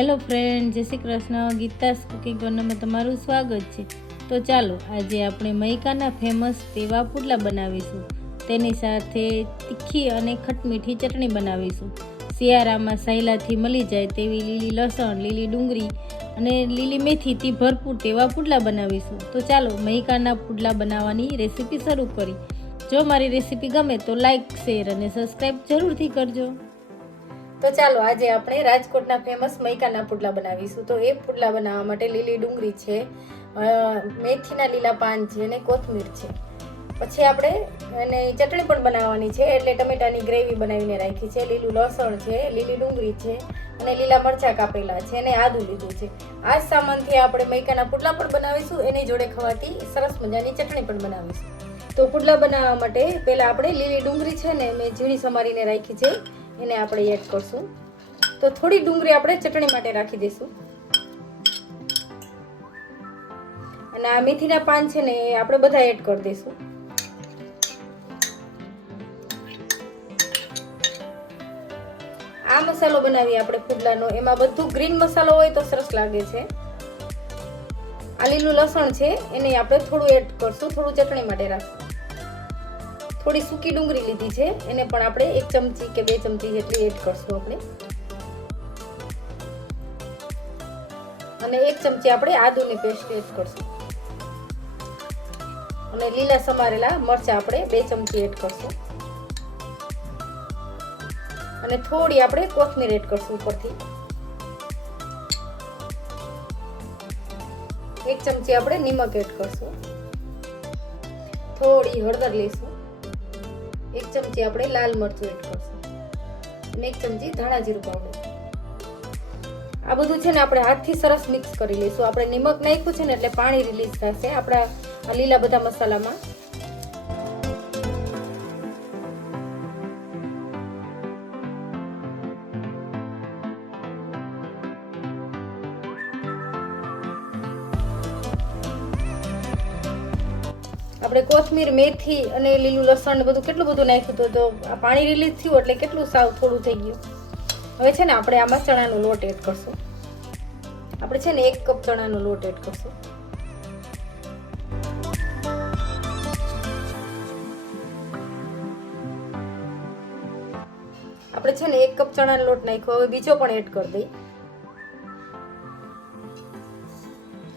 Hello friend, જય Shri Krishna. Geeta's cooking કોર્નરમાં તમારું સ્વાગત છે. તો ચાલો, આજે આપણે મૈકાના ફેમસ તેવા પુડલા બનાવીશું. તેની સાથે તીખી અને ખટમીઠી ચટણી બનાવીશું. શિયાળામાં સહેલાથી મળી જાય તેવી લીલી લસણ, લીલી ડુંગળી અને લીલી મેથીથી ભરપૂર તેવા પુડલા બનાવીશું. તો ચાલો, મૈકાના પુડલા બનાવવાની રેસીપી શરૂ કરી. જો મારી રેસીપી ગમે તો લાઇક શેર અને સબસ્ક્રાઈબ જરૂરથી કરજો. તો ચાલો, આજે આપણે રાજકોટના ફેમસ મૈકાના પુડલા બનાવીશું. તો એ પુડલા બનાવવા માટે લીલી ડુંગળી છે મેથીના લીલા પાન છે અને કોથમીર છે. પછી આપણે એને ચટણી પણ બનાવવાની છે, એટલે ટમેટાની ગ્રેવી બનાવીને રાખી છે, લીલું લસણ છે, લીલી ડુંગળી છે અને લીલા મરચાં કાપેલા છે અને આદું લીધું છે. આ જ સામાનથી આપણે મૈકાના પુડલા પણ બનાવીશું, એની જોડે ખવાતી સરસ મજાની ચટણી પણ બનાવીશું. તો પુડલા બનાવવા માટે પહેલાં આપણે લીલી ડુંગળી છે ને, મેં ઝીણી સમારીને રાખી છે. એને આપણે એડ કરશું. તો થોડી ડુંગળી આપણે ચટણી માટે રાખી દઈશું. અને આ મેથીના પાન છે ને એ આપણે બધા એડ કરી દઈશું. આ મસાલો બનાવીએ આપણે પુડલાનો એમાં બધું ગ્રીન મસાલો હોય તો સરસ લાગે છે. આ લીલું લસણ છે, એને આપણે થોડું એડ કરશું, થોડું ચટણી માટે રાખશું. થોડી સૂકી ડુંગળી લીધી છે. એને પણ આપણે એક ચમચી કે બે ચમચી જેટલી એડ કરશું આપણે. અને એક ચમચી આપણે આદુની પેસ્ટ એડ કરશું. અને લીલા સમારેલા મરચા આપણે બે ચમચી એડ કરશું. અને થોડી આપણે કોથમીર એડ કરશું ઉપરથી. એક ચમચી આપણે નિમક એડ કરશું. થોડી હળદર લઈશું. એક ચમચી આપણે લાલ મરચું એડ કરશું. એક ચમચી ધાણા જીરું પાવડર. આ બધું છે ને આપણે હાથથી સરસ મિક્સ કરી લઈશું. આપણે નિમક નાખ્યું છે ને એટલે પાણી રિલીઝ થશે આપણા આ લીલા બધા મસાલામાં. આપણે કોથમીર, મેથી અને લીલું લસણ ને બધું કેટલું બધું નાખ્યું હતું? તો આ પાણી રિલીઝ થયું એટલે કેટલું સાવ થોડું થઈ ગયું. હવે છે ને આપણે આમાં ચણાનો લોટ એડ કરશું. આપણે છે ને એક કપ ચણાનો લોટ એડ કરશું. આપણે છે ને એક કપ ચણાનો લોટ નાખ્યો. હવે બીજો પણ એડ કરી દઈ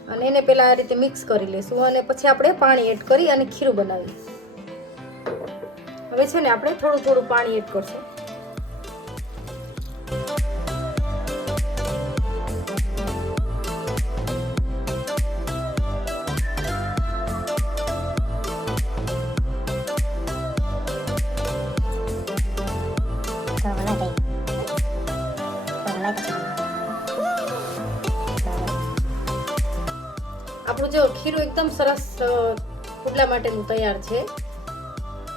અને એને પહેલાં આ રીતે મિક્સ કરી લેશું અને પછી આપણે પાણી એડ કરી અને ખીરું બનાવીએ. હવે છે ને આપણે થોડું થોડું પાણી એડ કરશું. ખીરું એકદમ સરસ પુડલા માટેનું તૈયાર છે.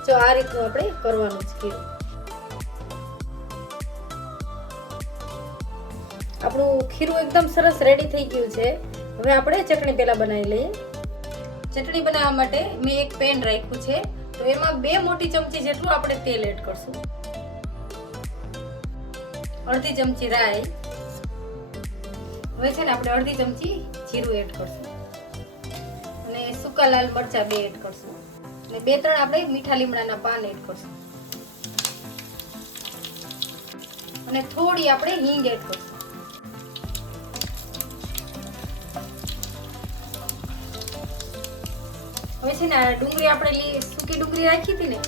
જો આ રીતનું આપણે કરવાનું છે ખીરું. આપણું ખીરું એકદમ સરસ રેડી થઈ ગયું છે. હવે આપણે ચટણી પહેલાં બનાવી લઈએ. ચટણી બનાવવા માટે મેં એક પેન રાખ્યું છે. તો એમાં બે મોટી ચમચી જેટલું આપણે તેલ એડ કરશું. અડધી ચમચી રાઈ. હવે છે ને આપણે અડધી ચમચી જીરું એડ કરશું. સૂકા લાલ મરચા બે એડ કરશું. અને બે ત્રણ આપણે મીઠા લીમડાના પાન એડ કરશું. અને થોડી આપણે હિંગ એડ કરશું. હવે છે ને ડુંગળી આપણે સૂકી ડુંગળી રાખી હતી ને,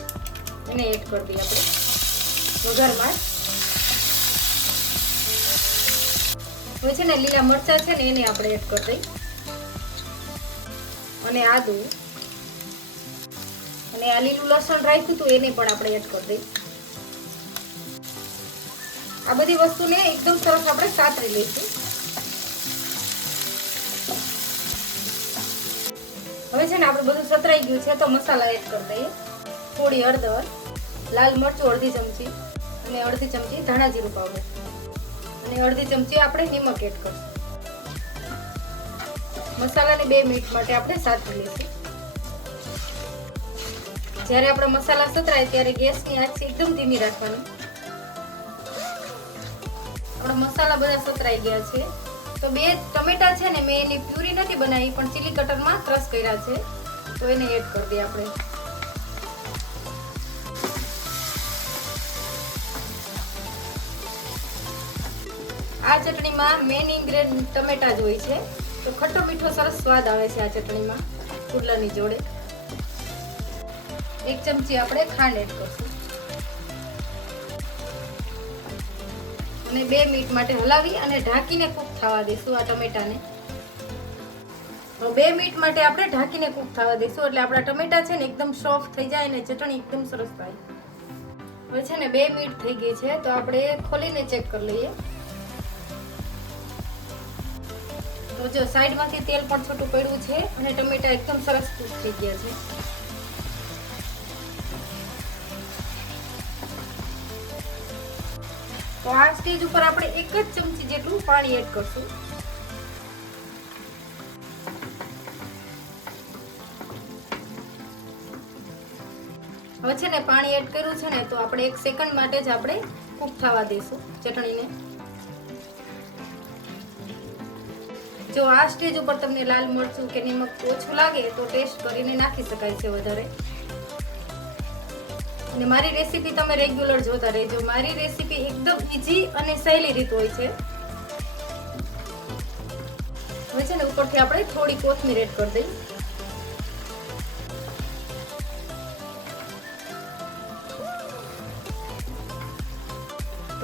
એને એડ કરી દઈએ આપણે. વઘારમાં. હવે છે ને લીલા મરચા છે ને એને આપણે એડ કરી દઈ અને આદુ અને આ લીલું લસણ રાખ્યું હતું, એને પણ આપણે એડ કરી દઈએ. આ બધી વસ્તુને એકદમ સરસ આપણે સાતરી લઈશું. હવે છે ને આપણે બધું સતરાઈ ગયું છે, તો મસાલા એડ કરી દઈએ. થોડી હળદર, લાલ મરચું, અડધી ચમચી, અને અડધી ચમચી ધાણા જીરું પાવડર. અને અડધી ચમચી આપણે નિમક એડ કરશું. મસાલાને બે મિનિટ માટે આપણે સાચવી લઈશું જ્યારે આપણે મસાલા સતરાય ત્યારે ગેસની આંચ એકદમ ધીમી રાખવાની. આપણા મસાલા બધા સતરાઈ ગયા છે. તો બે ટમેટા છે ને મેં એની પ્યુરી નથી બનાવી, પણ ચીલી કટરમાં ક્રશ કર્યા છે. તો એને એડ કરી દઈએ આપણે. આ ચટણીમાં મેઇન ઇન્ગ્રેડિયન્ટ ટમેટા જ હોય છે. તો ખટ્ટો મીઠો સરસ સ્વાદ આવે છે આ ચટણીમાં ચૂડલાની જોડે. એક ચમચી આપણે ખાંડ એડ કરશું. અને બે મિનિટ માટે હલાવી અને ઢાંકીને કૂક થવા દઈશું આ ટમેટાને. બે મિનિટ માટે આપણે ઢાંકીને કૂક થવા દઈશું એટલે આપણા ટમેટા છે ને એકદમ સોફ્ટ થઈ જાય અને ચટણી એકદમ સરસ થાય. હવે છે ને બે મિનિટ થઈ ગઈ છે, તો આપણે ખોલીને ચેક કરી લઈએ. તો જો સાઈડમાંથી તેલ પણ છૂટું પડ્યું છે અને ટમેટા એકદમ સરસ કૂક થઈ ગયા છે. તો આ સ્ટેજ ઉપર આપણે એક જ ચમચી જેટલું પાણી એડ કરશું. હવે છે ને પાણી એડ કર્યું છે ને, તો આપણે એક સેકન્ડ માટે જ આપણે કૂક થવા દઈશું ચટણીને. જો આ સ્ટેજ ઉપર તમને લાલ મરચું કે નિમક ઓછું લાગે તો ટેસ્ટ કરીને નાખી શકાય છે વધારે. અને મારી રેસીપી તમે રેગ્યુલર જોતા રહેજો. મારી રેસીપી એકદમ ઈઝી અને સહેલી રીત હોય છે. હવે છે ને ઉપરથી આપણે થોડી કોથમીર એડ કરી દઈએ.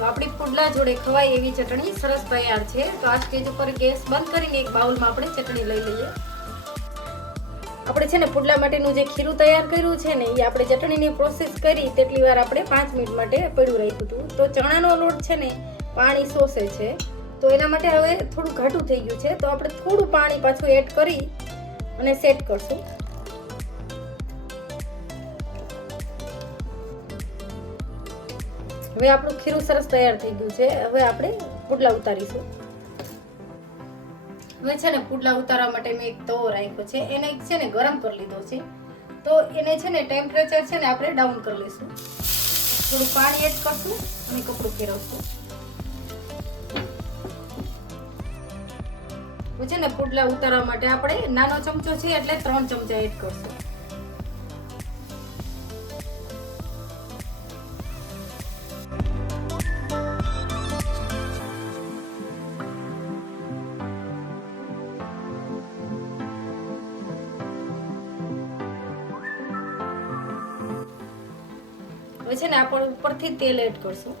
આપણી પુડલા જોડે ખવાય એવી ચટણી સરસ તૈયાર છે. તો આ સ્ટેજ ઉપર ગેસ બંધ કરીને એક બાઉલમાં આપણે ચટણી લઈ લઈએ. આપણે છે ને પુડલા માટેનું જે ખીરું તૈયાર કર્યું છે ને, એ આપણે ચટણીની પ્રોસેસ કરી તેટલી વાર આપણે પાંચ મિનિટ માટે પડ્યું રાખ્યું હતું. તો ચણાનો લોટ છે ને, પાણી શોષે છે. તો એના માટે હવે થોડું ઘાટું થઈ ગયું છે. તો આપણે થોડું પાણી પાછું એડ કરી અને સેટ કરશું. હવે આપણું ખીરું સરસ તૈયાર થઈ ગયું છે. હવે આપણે પુડલા ઉતારીશું. હવે છે ને પુડલા ઉતારવા માટે મેં એક તવો રાખ્યો છે. એને છે ને ગરમ કરી લીધો છે. તો એને છે ને ટેમ્પરેચર છે ને આપણે ડાઉન કરી લઈશું. થોડું પાણી એડ કરશું અને કપડું ફેરવશું. છે ને પુડલા ઉતારવા માટે આપણે નાનો ચમચો છે એટલે ત્રણ ચમચા એડ કરશું. હવે છે ને આપણે ઉપરથી તેલ એડ કરશું.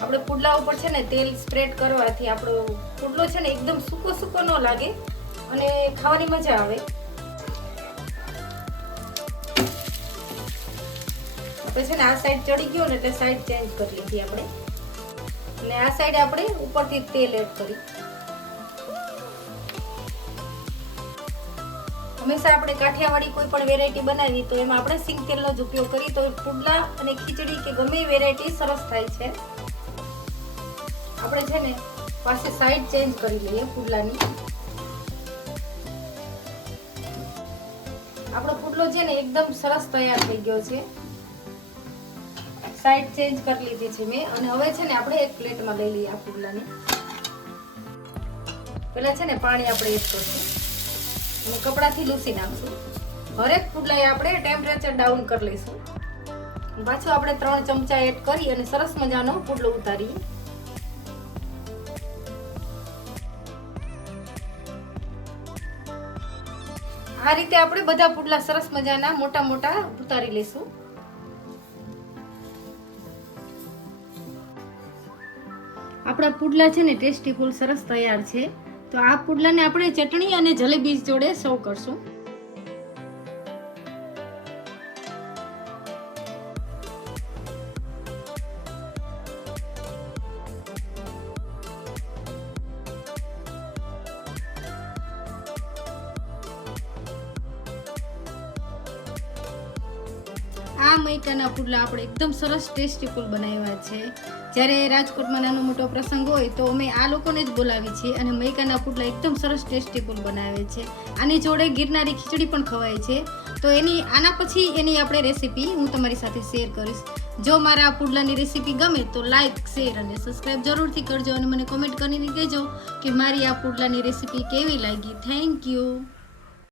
આપણે પુડલા ઉપર છે ને તેલ સ્પ્રેડ કરવાથી આપણો પુડલો છે ને એકદમ સૂકો સૂકો ન લાગે અને ખાવાની મજા આવે. આપણે છે ને આ સાઈડ ચડી ગયો ને એટલે સાઈડ ચેન્જ કરી લીધી આપણે. અને આ સાઈડ આપણે ઉપરથી તેલ એડ કરી. હંમેશા આપણે કાઠિયાવાડી કોઈ પણ વેરાયટી બનાવી તો એમાં આપણે સિંગ તેલનો જ ઉપયોગ કરી તો પુડલા અને ખીચડી કે ગમે વેરાયટી સરસ થાય છે. આપણે છે ને પાસે સાઈડ ચેન્જ કરી લઈએ પુડલાની. આપણો પુડલો છે ને એકદમ સરસ તૈયાર થઈ ગયો છે. સાઈડ ચેન્જ કરી લીધી છે મેં અને હવે છે ને આપણે એક પ્લેટમાં લઈ લઈએ આ પુડલાને. પેલા છે ને પાણી આપણે એડ કરશું. અને કપડાથી લૂસી નાખશું હરેક પુડલાએ આપણે ટેમ્પરેચર ડાઉન કરી લઈશું. પાછું આપણે ત્રણ ચમચા એડ કરી અને સરસ મજાનો પુડલો ઉતારીએ. આ રીતે આપણે બધા પુડલા સરસ મજાના મોટા મોટા ઉતારી લઈશું. આપણા પુડલા છે ને ટેસ્ટી ફૂલ સરસ તૈયાર છે. તો આ પુડલાને આપણે ચટણી અને જલેબી જોડે સર્વ કરશું. આ મૈકાના પુડલા આપણે એકદમ સરસ ટેસ્ટી ફૂલ બનાવ્યા છે. જ્યારે રાજકોટમાં નાનો મોટો પ્રસંગ હોય તો અમે આ લોકોને જ બોલાવીએ છીએ અને મૈકાના પુડલા એકદમ સરસ ટેસ્ટી ફૂલ બનાવે છે. આની જોડે ગિરનારી ખીચડી પણ ખવાય છે. તો એની, આના પછી એની આપણે રેસીપી હું તમારી સાથે શેર કરીશ. જો મારા આ પુડલાની રેસીપી ગમે તો લાઈક, શેર અને સબસ્ક્રાઈબ જરૂરથી કરજો અને મને કોમેન્ટ કરીને કહેજો કે મારી આ પુડલાની રેસીપી કેવી લાગી. Thank you